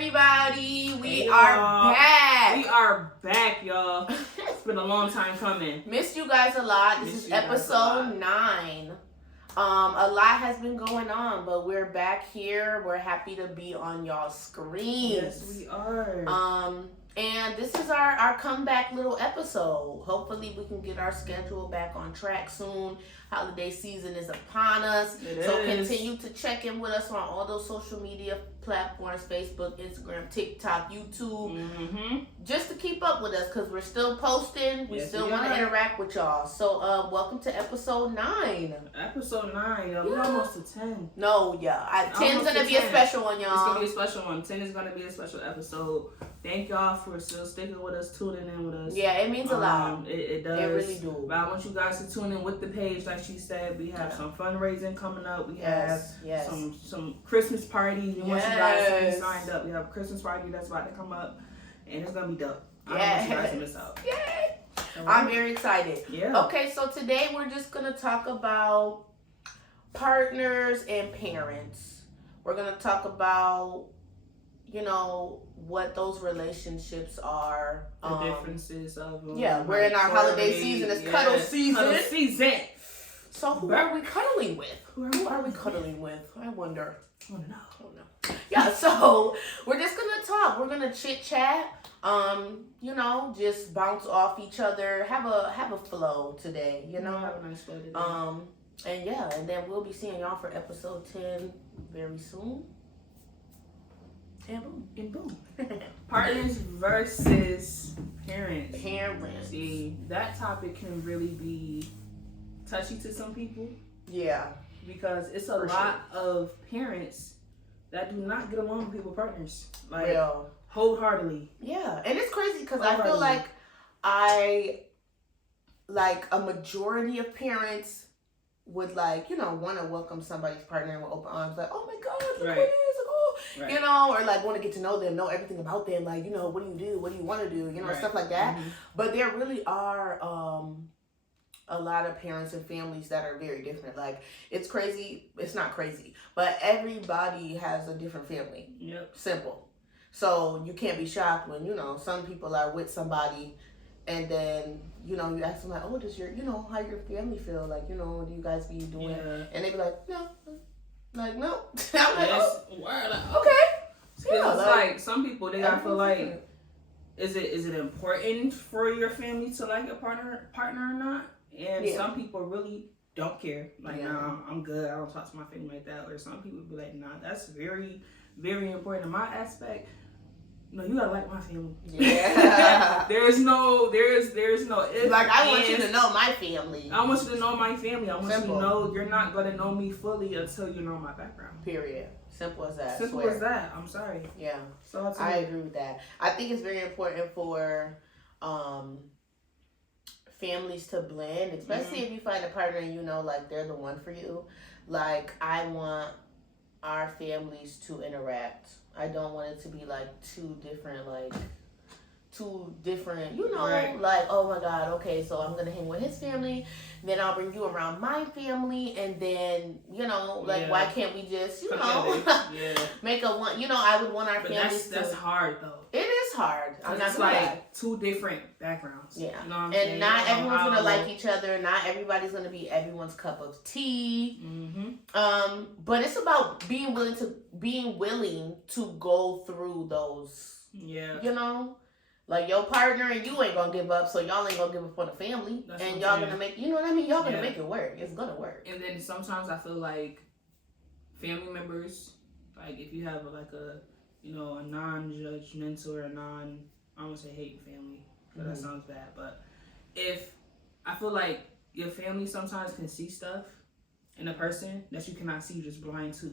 everybody. We are back. We are back, y'all. It's been a long time coming. Missed you guys a lot. This is episode 9. A lot has been going on, but we're back here. We're happy to be on y'all's screens. Yes, we are. And this is our comeback little episode. Hopefully we can get our schedule back on track soon. Holiday season is upon us. So continue to check in with us on all those social media platforms, Facebook, Instagram, TikTok, YouTube. Just to keep up with us because we're still posting. We still want to interact with y'all. So welcome to episode 9. Episode 9, y'all. We're almost to 10. No, 10's going to be a special one, y'all. It's going to be a special one. 10 is going to be a special episode. Thank y'all for still sticking with us, tuning in with us. Yeah, it means a lot. It does. It really do. But I want you guys to tune in with the page, like she said. We have some fundraising coming up. We have some Christmas parties. We want you guys to be signed up. We have a Christmas party that's about to come up, and it's gonna be dope. I don't want you guys to miss out. Yay! I'm very excited. Yeah. Okay, so today we're just gonna talk about partners and parents. We're gonna talk about, what those relationships are. The differences of them. Yeah, we're in our holiday season. It's cuddle season. Cuddle season. So who are we cuddling with? Who are we cuddling with? I wonder. I don't know. Yeah, so we're just gonna talk. We're gonna chit chat. Just bounce off each other. Have a flow today. Have a nice flow today. And then we'll be seeing y'all for episode 10 very soon. And boom. Partners versus parents. See, that topic can really be touchy to some people. Yeah. Because it's a lot of parents that do not get along with people's partners. Wholeheartedly. Yeah. And it's crazy because I feel like a majority of parents would want to welcome somebody's partner with open arms. Like, oh my God, look what it is. Right. Or want to get to know them, know everything about them. Like, what do you do? What do you want to do? Stuff like that. But there really are a lot of parents and families that are very different. Like, it's crazy. It's not crazy, but everybody has a different family. Yep. Simple. So you can't be shocked when, some people are with somebody and then, you ask them like, oh, does your, how your family feel? Like, what do you guys be doing? Yeah. And they be like, no. Like, no. I'm like, okay. Yeah, it's like some people, they gotta feel like, is it important for your family to like your partner or not? And some people really don't care. Like, nah, I'm good. I don't talk to my family like that. Or some people be like, nah, that's very, very important in my aspect. No, you gotta like my family. Yeah. there's no if. Like, I want you to know my family. I want you to know my family. I want you to know you're not gonna know me fully until you know my background. Period. Simple as that. Simple as that. I'm sorry. Yeah. So I agree with that. I think it's very important for families to blend, especially if you find a partner and they're the one for you. Like, I want our families to interact. I don't want it to be two different, like, oh my God, okay, so I'm gonna hang with his family, then I'll bring you around my family, and then, why can't we just, make a one, I would want our families that's hard, though. It is hard. I'm not it's like 2 different backgrounds. Yeah. You know what I'm and saying? not everyone's gonna like each other. Not everybody's gonna be everyone's cup of tea. But it's about being willing to go through those. Yeah. Like your partner and you ain't gonna give up, so y'all ain't gonna give up on the family. And y'all gonna make, Y'all gonna make it work. It's gonna work. And then sometimes I feel like family members, like if you have a non-judgmental or I don't want to say hate family, because that sounds bad, but if I feel like your family sometimes can see stuff in a person that you cannot see, just blind to.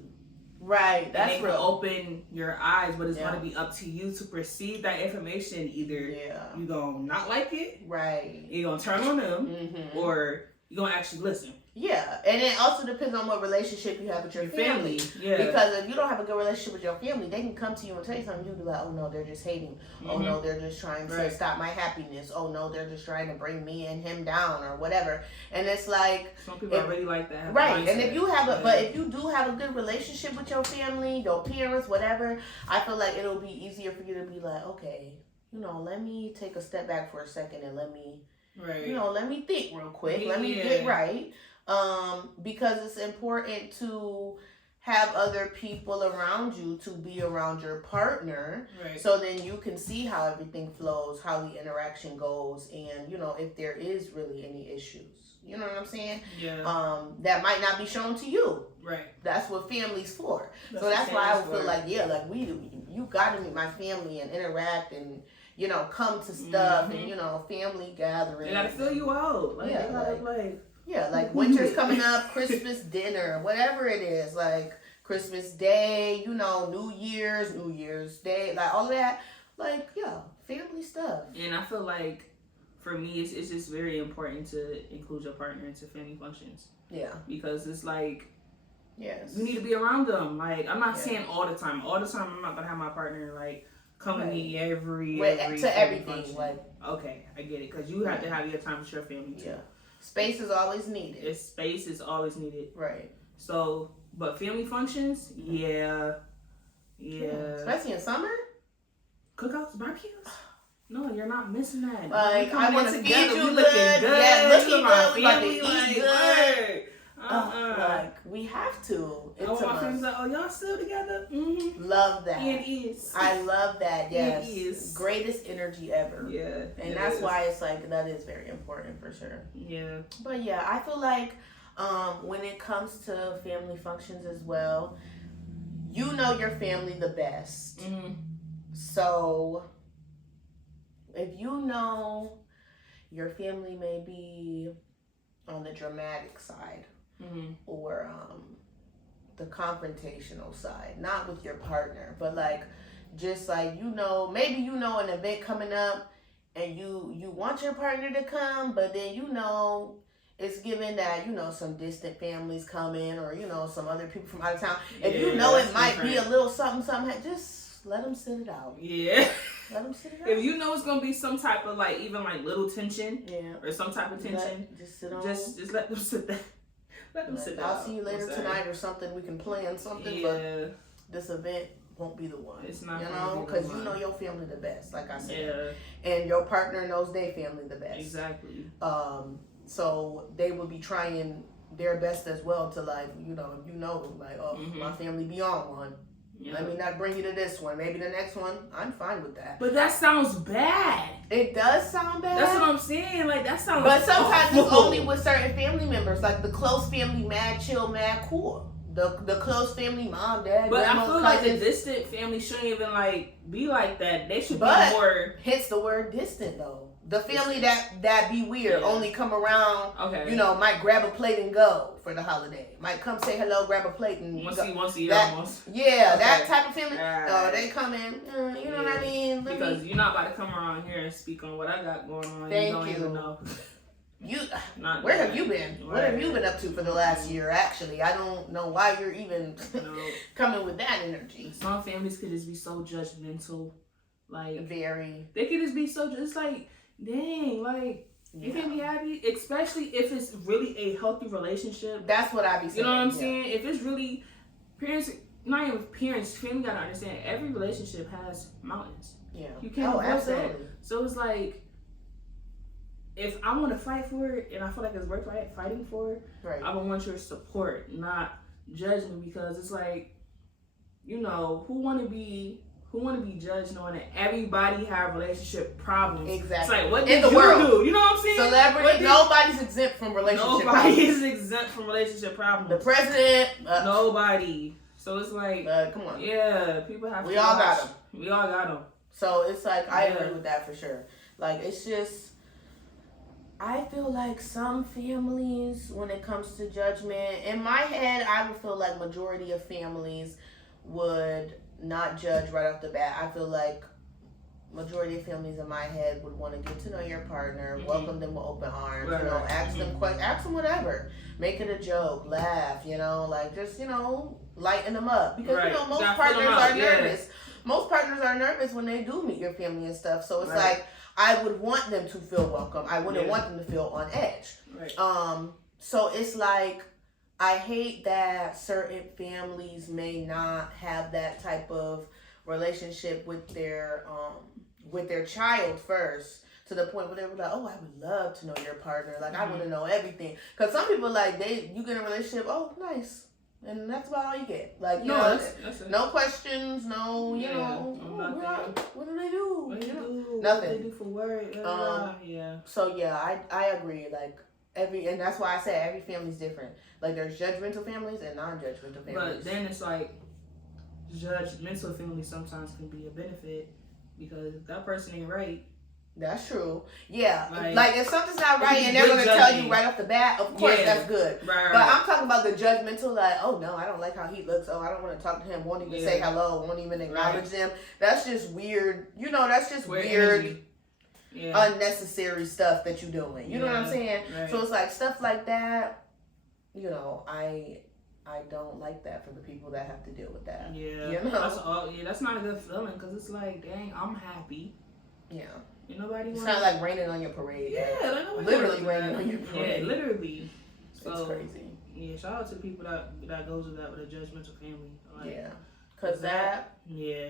Right, that's real. They will open your eyes, but it's going to be up to you to perceive that information. Either you're going to not like it, right? You're going to turn on them, or you're going to actually listen. Yeah, and it also depends on what relationship you have with your family. Yeah. Because if you don't have a good relationship with your family, they can come to you and tell you something. You'll be like, oh no, they're just hating. Oh no, they're just trying to stop my happiness. Oh no, they're just trying to bring me and him down or whatever. And it's like some people are really like that. Right. And if you have but if you do have a good relationship with your family, your parents, whatever, I feel like it'll be easier for you to be like, okay, let me take a step back for a second and let me let me think real quick. Let me get right. Because it's important to have other people around you, to be around your partner, so then you can see how everything flows, how the interaction goes, and if there is really any issues. You know what I'm saying? Yeah. That might not be shown to you. Right. That's what family's for. So that's why I would feel like, you got to meet my family and interact and come to stuff and family gatherings. They gotta fill you out. Like, they gotta like winter's coming up, Christmas dinner, whatever it is, like Christmas Day, New Year's Day, like all of that, like family stuff. And I feel like for me, it's just very important to include your partner into family functions. Yeah. Because it's like, you need to be around them. Like, I'm not saying all the time. All the time, I'm not gonna have my partner like come with me every to everything. Function. Like, okay, I get it, because you have to have your time with your family too. Yeah. Space is always needed. Space is always needed. Right. So, but family functions, yeah. Especially in summer. Cookouts, barbecues. No, you're not missing that. Like, I want to feed you good. Yeah, looking good. We about to eat good. Like, we have to. It's my friends like, oh, y'all still together? Mm-hmm. Love that. It is. I love that. Yes. It is. Greatest energy ever. Yeah. And that's why it's like, that is very important for sure. Yeah. But yeah, I feel like when it comes to family functions as well, you know your family the best. Mm-hmm. So if you know your family may be on the dramatic side, or the confrontational side, not with your partner, but like just like maybe an event coming up and you want your partner to come, but then it's given that some distant families come in, or some other people from out of town. If it might be a little something, just let them sit it out. Yeah. Let them sit it out. If you know it's gonna be some type of like even like little tension, or some type of tension, just sit on. Just let them sit there. Let them sit down. I'll see you later tonight or something. We can plan something, but this event won't be the one. It's not, because you know your family the best, like I said, and your partner knows their family the best. Exactly. So they will be trying their best as well to like, like, oh, my family be on one. Yeah. Let me not bring you to this one. Maybe the next one. I'm fine with that. But that sounds bad. It does sound bad. That's what I'm saying. Like, that sounds. But sometimes it's only with certain family members, like the close family, mad chill, mad cool. The close family, mom, dad, but grandma, I feel cousins. like the distant family shouldn't even like be like that. They should be more. Hence the word distant, though. The family that be weird only come around. Okay. Might grab a plate and go for the holiday. Might come say hello, grab a plate and once a year almost. Yeah, that type of family. They come in. You know what I mean? Because you're not about to come around here and speak on what I got going on. Thank you. Don't even know. Where have you been? What have you been up to for the last year? Actually, I don't know why you're even coming with that energy. Some families could just be so judgmental, like very. They could just be so. It's like, dang, like you can't be happy, especially if it's really a healthy relationship. That's what I be saying. You know what I'm saying? If it's really parents, not even parents, family gotta understand. Every relationship has mountains. Yeah, you can't avoid that. So it's like, if I want to fight for it and I feel like it's worth fighting for it, I would want your support, not judge me, because it's like, who want to be judged knowing that everybody have relationship problems. Exactly. It's like, what did you do? You know what I'm saying? Celebrity, nobody's exempt from relationship problems. Nobody is exempt from relationship problems. The president. Nobody. So it's like, come on. Yeah, people have to. We all got them. We all got them. So it's like, I agree with that for sure. Like, it's just, I feel like some families, when it comes to judgment, in my head, I would feel like majority of families would not judge right off the bat. I feel like majority of families in my head would want to get to know your partner, welcome them with open arms, right, you know, ask them questions, ask them whatever, make it a joke, laugh, you know, like just, you know, lighten them up, because you know most partners are nervous. Most partners are nervous when they do meet your family and stuff, so it's like I would want them to feel welcome. I wouldn't want them to feel on edge. So it's like I hate that certain families may not have that type of relationship with their child first, to the point where they were like, oh, I would love to know your partner, like I want to know everything, because some people like you get in a relationship, oh nice, and that's about all you get, like you know, that's no questions, no, you know, what do they do, nothing, what they do for work, so yeah, I agree, like and that's why I said every family's different, like there's judgmental families and non-judgmental families, but then it's like judgmental families sometimes can be a benefit, because if that person ain't right. That's true. Yeah. Like if something's not right and they're going to tell you right off the bat, of course that's good. Right. But I'm talking about the judgmental, like, oh no, I don't like how he looks. Oh, I don't want to talk to him. Won't even say hello. Won't even acknowledge them. That's just weird. You know, that's just weird, unnecessary stuff that you're doing. You know what I'm saying? Right. So it's like stuff like that, you know, I don't like that for the people that have to deal with that. Yeah. You know? That's not a good feeling, because it's like, dang, I'm happy. Yeah. And nobody it's not like raining on your parade. Yeah, like literally raining on your parade. Yeah, literally. So, it's crazy. Yeah, shout out to people that goes with that with a judgmental family. Like, yeah, because that. Yeah.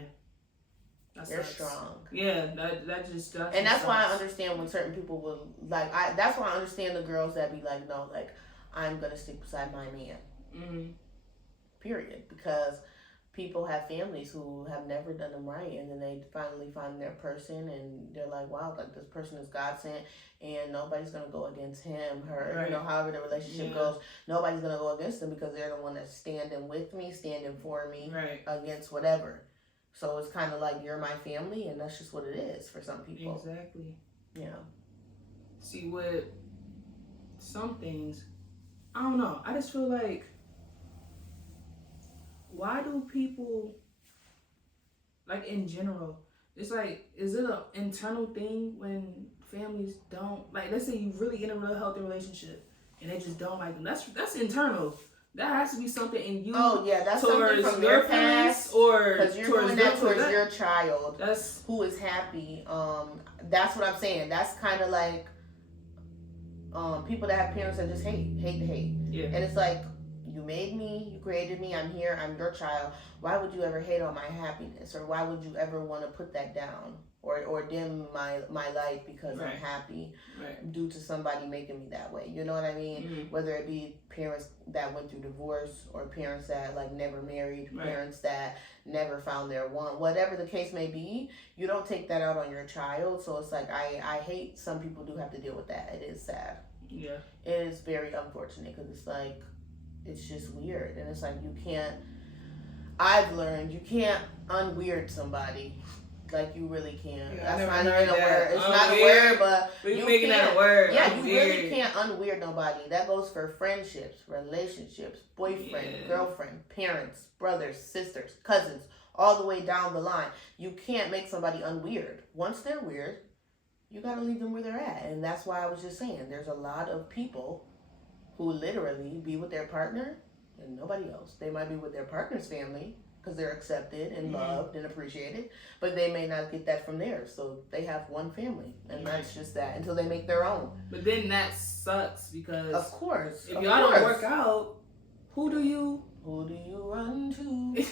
They're strong. Yeah, that just. And that's why I understand when certain people will like. That's why I understand the girls that be like, no, like I'm gonna stick beside my man. Mm-hmm. Period. Because people have families who have never done them right, and then they finally find their person, and they're like, wow, like this person is God sent, and nobody's gonna go against him, her, you know, however the relationship goes, nobody's gonna go against them, because they're the one that's standing with me, standing for me, against whatever. So it's kind of like, you're my family, and that's just what it is for some people. Exactly. Yeah. See, with some things, I don't know, I just feel like, why do people, like in general, it's like, is it an internal thing when families don't, like, let's say you really in a real healthy relationship and they just don't like them, that's internal. That has to be something in you. Oh yeah, that's something from your past, or because you're doing that towards your child, that's who is happy. That's what I'm saying. That's kind of like people that have parents that just hate. Yeah. And it's like, you made me, you created me, I'm here, I'm your child. Why would you ever hate on my happiness? Or why would you ever want to put that down? Or dim my light because I'm happy due to somebody making me that way. You know what I mean? Mm-hmm. Whether it be parents that went through divorce, or parents that like never married, parents that never found their one, whatever the case may be, you don't take that out on your child. So it's like, I hate some people do have to deal with that. It is sad. Yeah. It is very unfortunate, because it's like, it's just weird. And it's like, I've learned you can't unweird somebody. Like, you really can't. Yeah, that's not even a word. It's not a word, but you making that a word. Yeah, you really can't unweird nobody. That goes for friendships, relationships, boyfriend, girlfriend, parents, brothers, sisters, cousins, all the way down the line. You can't make somebody unweird. Once they're weird, you gotta leave them where they're at. And that's why I was just saying, there's a lot of people who literally be with their partner and nobody else. They might be with their partner's family, because they're accepted and loved and appreciated, but they may not get that from theirs. So they have one family, and that's just that, until they make their own. But then that sucks, because of course, if y'all don't work out, who do you run to?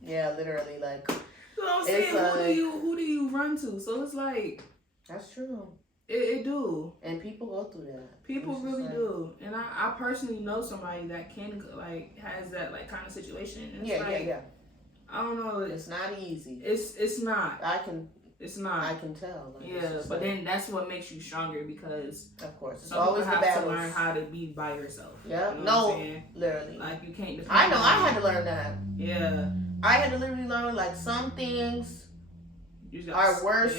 Yeah, literally, like. So I'm saying, who do you run to? So it's like, that's true. It do. And people go through that. People really do. And I personally know somebody that can, like, has that, like, kind of situation. And it's yeah. I don't know. It's not easy. It's not. It's not. I can tell. Like, yeah, but then that's what makes you stronger, because of course, it's some always people the have battles. to learn how to be by yourself. Yeah. You know literally. Like, you can't depend I had to learn that. Yeah. I had to literally learn, like, some things are worse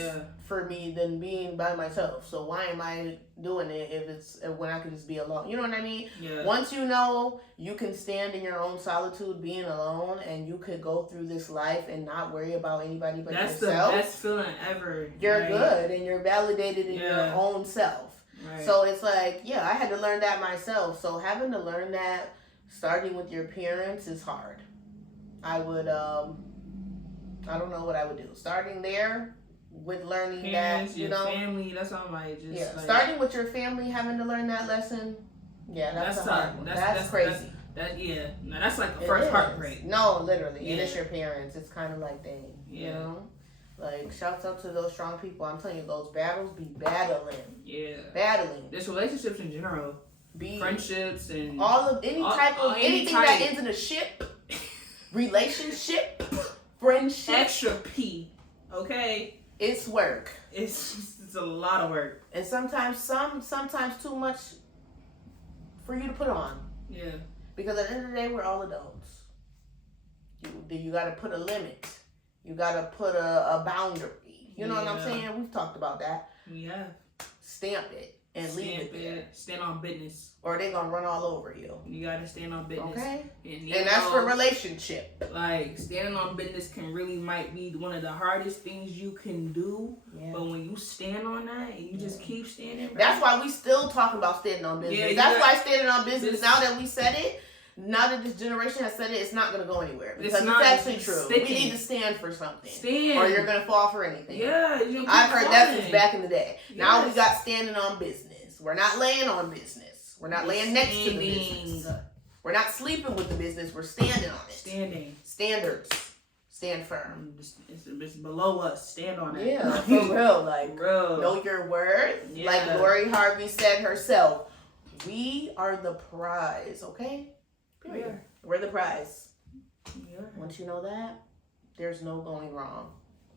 for me than being by myself. So why am I doing it when I can just be alone? You know what I mean? Yeah. Once you know you can stand in your own solitude being alone, and you could go through this life and not worry about anybody but yourself. That's the best feeling ever. You're good, and you're validated in your own self. Right. So it's like, I had to learn that myself. So having to learn that starting with your parents is hard. I would I don't know what I would do. Starting there with learning parents, that, you know, family. That's all I just starting with your family, having to learn that lesson. Yeah, that's hard one. That's crazy. That's like the first heartbreak. No, literally, it is your parents. It's kind of like, dang, you know. Like, shouts out to those strong people. I'm telling you, those battles be battling. Yeah, battling. There's relationships in general, friendships and anything that ends in a ship, relationship. Friendship. Extra P, okay? It's work. It's a lot of work. And sometimes too much for you to put on. Yeah. Because at the end of the day, we're all adults. You got to put a limit. You got to put a boundary. You know what I'm saying? We've talked about that. Yeah. Stamp it and leave it there. Stand on business. Or they going to run all over you. You got to stand on business. Okay. And that's for relationship. Like, standing on business might be one of the hardest things you can do. Yeah. But when you stand on that and you just keep standing. Right? That's why we still talking about standing on business. Yeah, that's why standing on business, now that we said it, now that this generation has said it, it's not going to go anywhere. Because it's actually true. Sticking. We need to stand for something. Or you're going to fall for anything. Yeah. I've heard that since back in the day. Yes. Now we got standing on business. We're not laying on business. We're not laying next to the business. We're not sleeping with the business. We're standing on it. Standing. Standards. Stand firm. It's below us. Stand on it. Yeah, for real. Like, know your worth. Yeah. Like Lori Harvey said herself, we are the prize, okay? Period. Yeah. We're the prize. Yeah. Once you know that, there's no going wrong.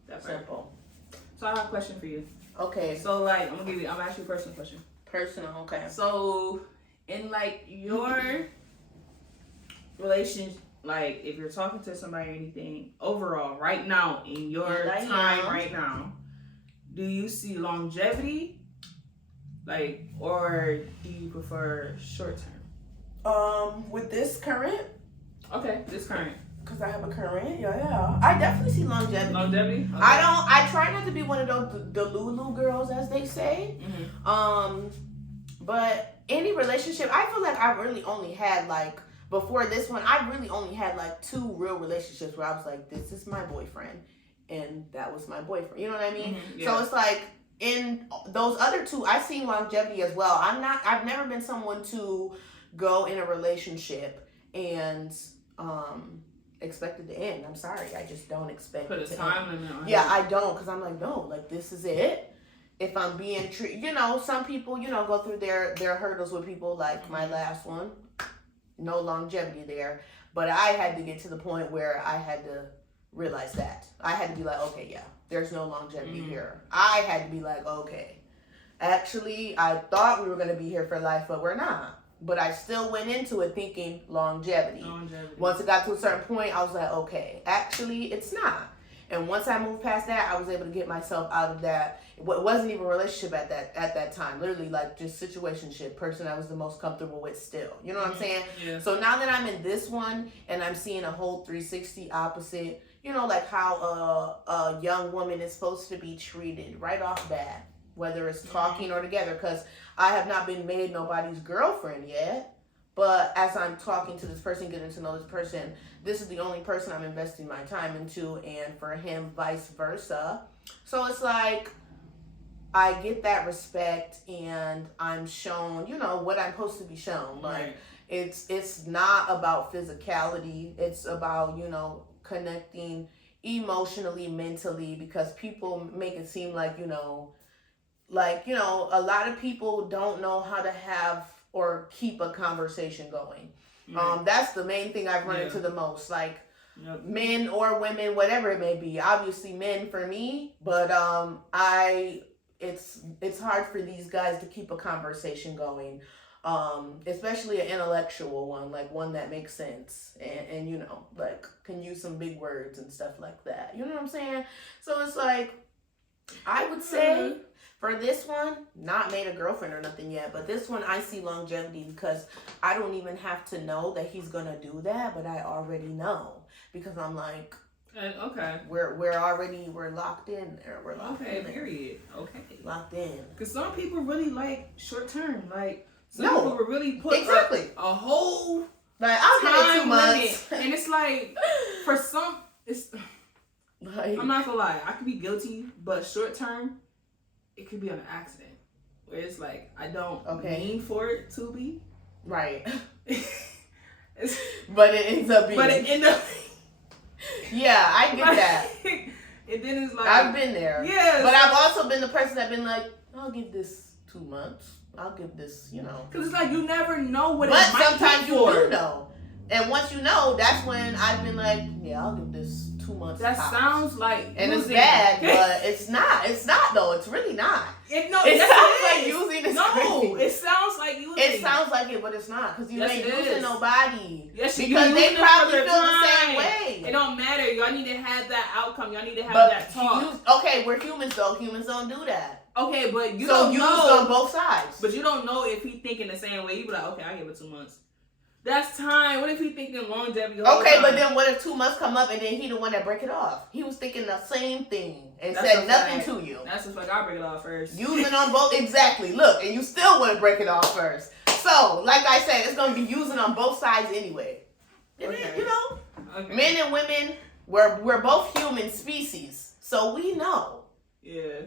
That's simple. Right. So I have a question for you. Okay. So like, I'm gonna ask you a personal question. Personal, okay. So, in like your relationship, like if you're talking to somebody or anything, overall, right now, in your time right now, do you see longevity, like, or do you prefer short term? With this current. Okay, this current. Because I have a current, yeah. I definitely see longevity. Longevity? Okay. I try not to be one of those Delulu girls, as they say. Mm-hmm. But any relationship, I feel like I really only had like, before this one, I really only had like 2 real relationships where I was like, this is my boyfriend, and that was my boyfriend. You know what I mean? Mm-hmm, yeah. So it's like, in those other 2, I see longevity as well. I've never been someone to go in a relationship and expect it to end. I'm sorry, I just don't expect it to time limit on it. I don't, because I'm like, no, like this is it. If I'm being treated, some people, go through their hurdles with people, like my last one, no longevity there. But I had to get to the point where I had to realize that. I had to be like, okay, yeah, there's no longevity here. I had to be like, okay, actually, I thought we were going to be here for life, but we're not. But I still went into it thinking longevity. Once it got to a certain point, I was like, okay, actually, it's not. And once I moved past that, I was able to get myself out of that. It wasn't even a relationship at that time. Literally, like, just situationship, person I was the most comfortable with still. You know what I'm saying? Yeah. So now that I'm in this one, and I'm seeing a whole 360 opposite, like how a young woman is supposed to be treated right off bat, whether it's talking or together, because I have not been made nobody's girlfriend yet. But as I'm talking to this person, getting to know this person, this is the only person I'm investing my time into, and for him, vice versa. So it's like, I get that respect, and I'm shown, what I'm supposed to be shown. Like, it's not about physicality. It's about, connecting emotionally, mentally, because people make it seem like, a lot of people don't know how to have or keep a conversation going. That's the main thing I've run into the most. Like, men or women, whatever it may be. Obviously men for me, but it's hard for these guys to keep a conversation going. Especially an intellectual one, like one that makes sense and like can use some big words and stuff like that. You know what I'm saying? So it's like, I would say for this one, not made a girlfriend or nothing yet, but this one I see longevity because I don't even have to know that he's gonna do that, but I already know because I'm like, okay, we're locked in there. We're locked in there. Period. Okay, locked in. Because some people really like short term. Like some people will really put a whole I'll give it 2 months, and it's like for some, it's. Like, I'm not gonna lie, I could be guilty, but short term, it could be an accident where it's like I don't mean for it to be right, but it ends up being. Yeah, I get that. And then it's like I've been there. Yeah, but I've also been the person that's been like, I'll give this 2 months. I'll give this, because it's like you never know what. But it might sometimes be you for. do know, and once you know, that's when I've been like, yeah, I'll give this 2 months. That sounds like and it's bad, but it's not. It's not though. It's really not. It sounds like using. It sounds like using. It sounds like it, but it's not because you ain't using nobody. Yes, because they probably feel the same way. It don't matter. Y'all need to have that outcome. Y'all need to have that talk. Okay, we're humans though. Humans don't do that. Okay, but you don't know. So on both sides. But you don't know if he thinking the same way. You be like, okay, I give it 2 months. That's time. What if he thinking longevity? Okay, but then what if 2 months come up and then he the one that break it off? He was thinking the same thing and said nothing to you. That's just like I'll break it off first. Using on both exactly. Look, and you still want to break it off first. So, like I said, it's gonna be using on both sides anyway. Okay. Men and women, we're both human species, so we know. Yeah.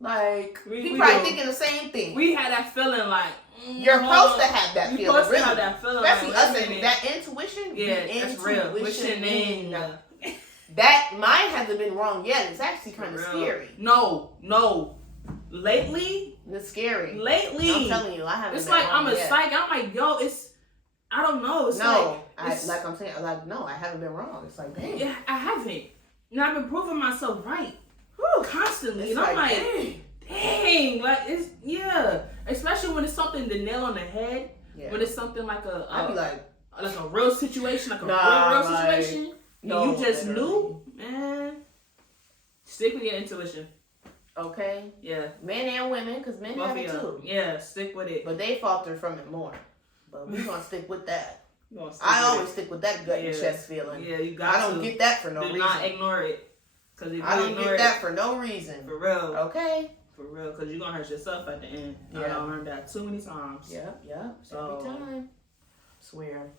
Like he probably thinking the same thing. We had that feeling like. You're supposed to have that feeling. You're supposed to have that feeling. Especially us and that intuition. Yeah, that's real. That mine hasn't been wrong yet. It's actually kind of scary. No. Lately, it's scary. Lately, I'm telling you, I haven't. It's like I'm a psych. I'm like, yo, it's. I don't know. It's I'm saying, no, I haven't been wrong. It's like, dang. Yeah, I haven't. And I've been proving myself right. Constantly. It's and I'm like, dang, like it's especially when it's something the nail on the head. Yeah. When it's something like I'd be like a real situation, like a real situation. No, you just knew, man. Stick with your intuition. Okay. Yeah. Men and women, because men have it too. Yeah, stick with it. But they falter from it more. But we're gonna stick with that. I always stick with that gut and chest feeling. Yeah, you got to. I don't get that for no reason. Do not ignore it. I don't get that for no reason. For real. Okay. For real, because you're going to hurt yourself at the end. Yeah. I learned that too many times. Yeah. So, every time. Swear.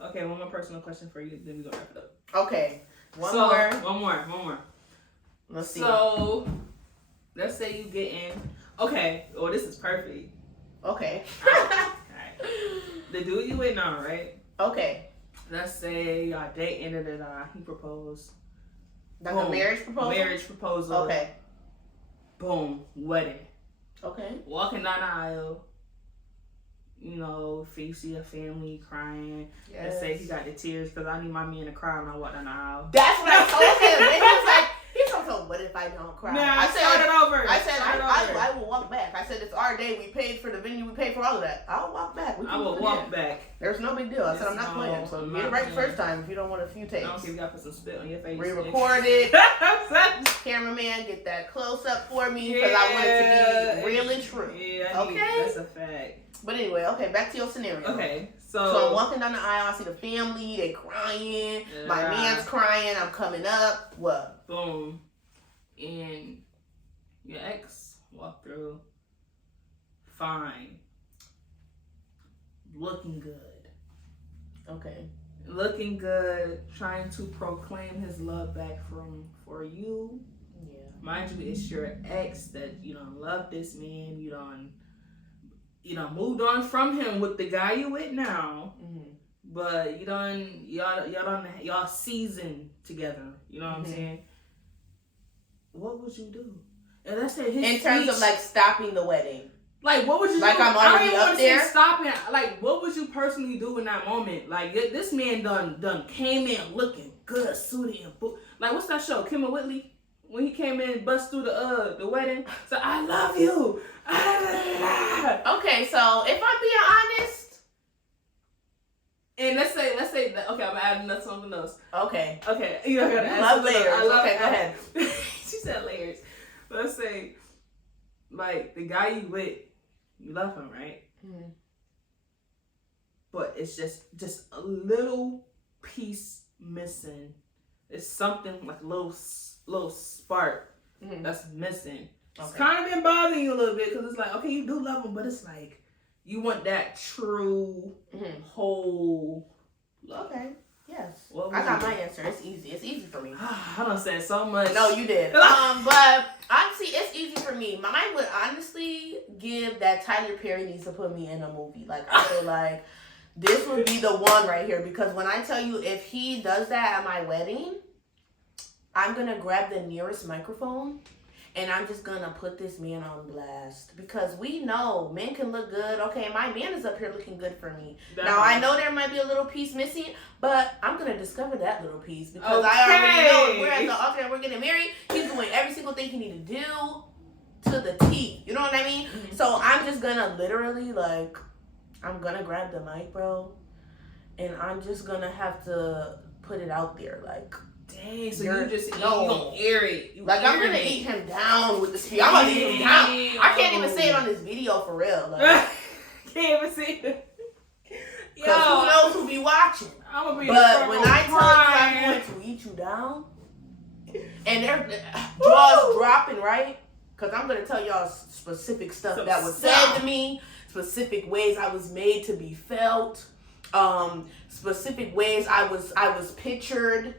Okay, one more personal question for you, then we're going to wrap it up. Okay. One more. Let's see. So, let's say you get in. Okay. Oh, this is perfect. Okay. All right. The dude you with now, right? Okay. Let's say y'all date ended and he proposed. Like a marriage proposal? Marriage proposal. Okay. Boom. Wedding. Okay. Walking down the aisle. If you see a family crying. Yes. And say he got the tears because I need my man to cry when I walk down the aisle. That's what I told him. And he was like, what if I don't cry? Nah, I said it over. I will walk back. I said, it's our day. We paid for the venue. We paid for all of that. I'll walk back. I will walk back. There's no big deal. I said, I'm not playing. So get it right the first time if you don't want a few takes. I don't care if you got to put some spit on your face. Re-record it. Cameraman, get that close up for me because I want it to be real and true. Yeah, okay. That's a fact. But anyway, okay, back to your scenario. Okay, so I'm walking down the aisle. I see the family. They crying. Yeah. My man's crying. I'm coming up. What? Boom. And your ex walked through. Fine. Looking good. Okay. Looking good. Trying to proclaim his love back for you. Yeah. Mind you, it's your ex that you don't love this man. You don't moved on from him with the guy you with now. Mm-hmm. But y'all seasoned together. You know what I'm saying? What would you do? And let's say in terms of like stopping the wedding. Like what would you do? I'm already up there. Stopping. Like what would you personally do in that moment? Like this man done came in looking good, suited and booked. Like what's that show? Kim and Whitley? When he came in and bust through the wedding. So I love you. Okay, so if I'm being honest. And let's say okay, I'm adding something else. Okay. You gotta add love layers. I love okay, go ahead. She said layers. let's say, like, the guy you with, you love him, right? Mm-hmm. But it's just a little piece missing. It's something like a little spark that's missing. Okay. It's kind of been bothering you a little bit because it's like, okay, you do love him, but it's like you want that true whole love. Okay. Yes. I got my answer. It's easy. It's easy for me. I done said so much. No, you did. But honestly, it's easy for me. Mine would honestly give that Tyler Perry needs to put me in a movie. Like, I feel like this would be the one right here. Because when I tell you, if he does that at my wedding, I'm going to grab the nearest microphone and I'm just going to put this man on blast. Because we know men can look good. Okay, my man is up here looking good for me. Now, I know there might be a little piece missing, but I'm going to discover that little piece. Because I already know we're at the altar and we're getting married. He's doing every single thing he need to do to the T. You know what I mean? Mm-hmm. So I'm just going to literally, like, I'm going to grab the mic, bro. And I'm just going to have to put it out there, like, dang, so you just you gonna air it. I'm gonna eat him down with the speed. I'm gonna eat him down. I can't even say it on this video for real. Like, can't even see it. Because who knows who be watching. But when I tell you I'm going to eat you down, and their jaws dropping, right? Because I'm gonna tell y'all specific stuff that was said to me, specific ways I was made to be felt, specific ways I was pictured.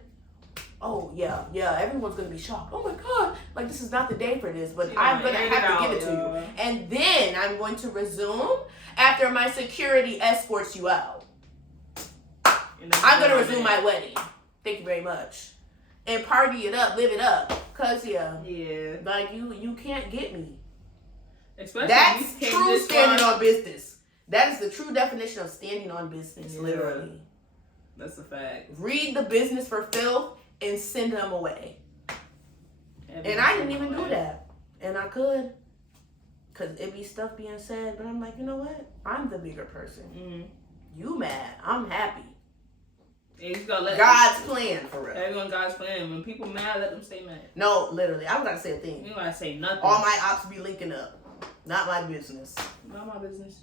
Oh, yeah, everyone's going to be shocked. Oh, my God. Like, this is not the day for this, but I'm going to have to give it to you. And then I'm going to resume after my security escorts you out. I'm going to resume my wedding. Thank you very much. And party it up, live it up. Because, like, you can't get me. Especially that's true standing on business. That is the true definition of standing on business, literally. That's a fact. Read the business for filth and send them away. And I didn't even do that. And I could. Because it'd be stuff being said. But I'm like, you know what? I'm the bigger person. Mm-hmm. You mad. I'm happy. And you gotta let God's plan, for real. Everyone God's plan. When people mad, let them stay mad. No, literally. I don't gotta say a thing. You don't gotta say nothing. All my ops be linking up. Not my business. Not my business.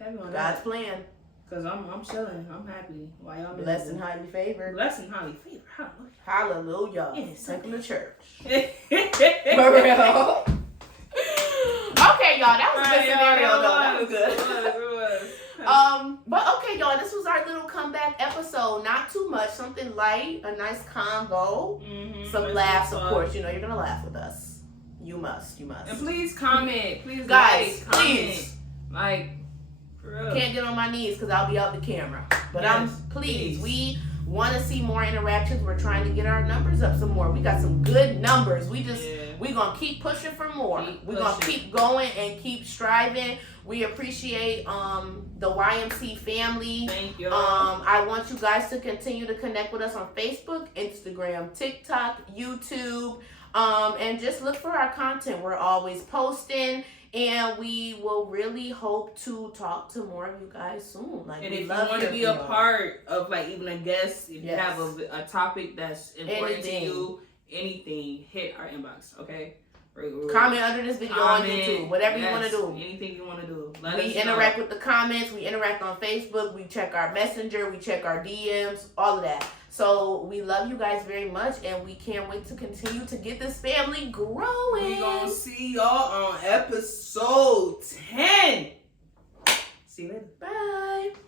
Everyone God's plan. Because I'm chilling. I'm happy. Why y'all blessed and highly favored. Blessed and highly favored. Hallelujah. Hallelujah. Yes. Take them to church. For real. Okay, y'all. That was a good scenario, though. That was good. It was. But okay, y'all. This was our little comeback episode. Not too much. Something light. A nice convo. Mm-hmm. Some laughs, of course. You know, you're going to laugh with us. You must. And please comment. Please, guys, please. Like, can't get on my knees because I'll be out the camera. But please, we want to see more interactions. We're trying to get our numbers up some more. We got some good numbers. We gonna keep pushing for more. We're gonna keep going and keep striving. We appreciate the YMC family. Thank you. I want you guys to continue to connect with us on Facebook, Instagram, TikTok, YouTube, and just look for our content. We're always posting. And we will really hope to talk to more of you guys soon. Like, and if you want to be a part of, like, even a guest, if you have a topic that's important to you, anything, hit our inbox, okay? Comment under this video on YouTube. Whatever you want to do. Anything you want to do. We interact with the comments. We interact on Facebook. We check our messenger. We check our DMs. All of that. So we love you guys very much, and we can't wait to continue to get this family growing. We're going to see y'all on episode 10. See you later. Bye.